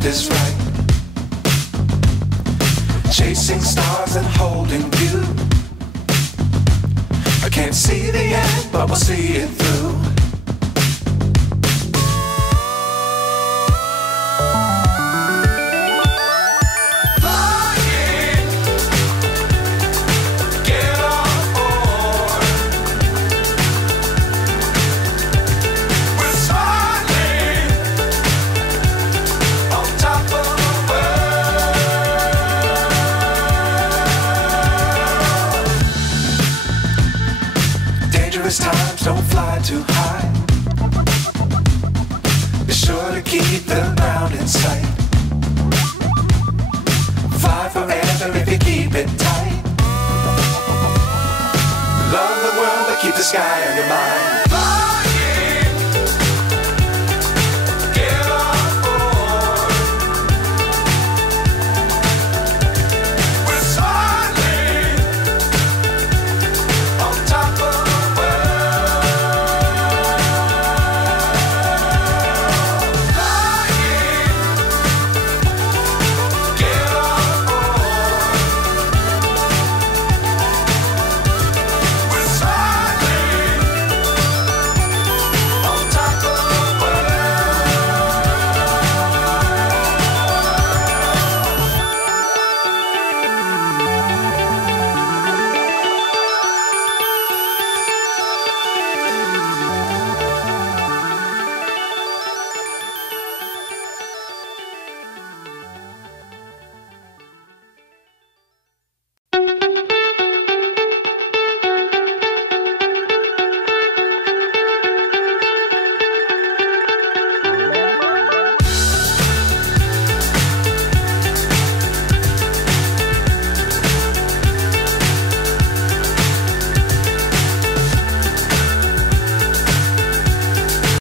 left is right. Chasing stars and holding you. I can't see the end, but we'll see it through. Times don't fly too high. Be sure to keep the ground in sight. Fly forever if you keep it tight. Love the world but keep the sky